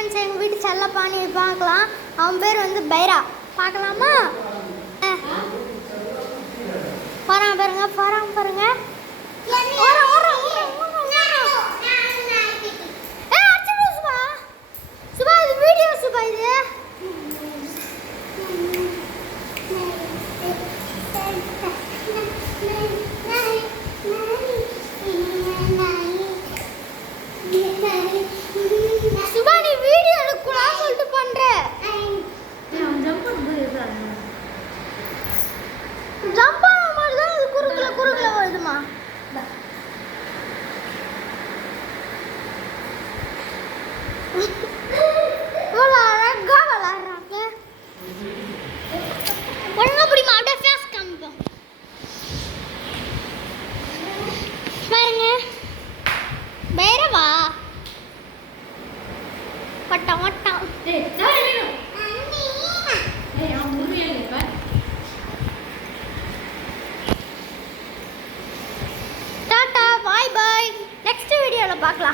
எங்கள் வீட்டு செல்லப்பாணி பார்க்கலாம். அவன் பேர் வந்து பைரா. பார்க்கலாமா? போகிறான் பாருங்க, போகிறான் பாருங்க. சுபா இது வீடியோ சுபா இது. சுபா நீ வீடியோ எடுக்கலாம் சொல்லிட்டு பண்ற. ஜம்ப் ஆன மாதிரி தான் இது குறுக்குல வருதுமா. இவ்வளோ அழகா விளாட்றாங்க. ஒழுங்கா பிடிமா, அப்படியே ஃபேஸ் காமிப்போம் பாருங்க. பைரவா பட்டம் வட்டம். டாடா பாய் பாய். நெக்ஸ்ட் வீடியோவில் பார்க்கலாம்.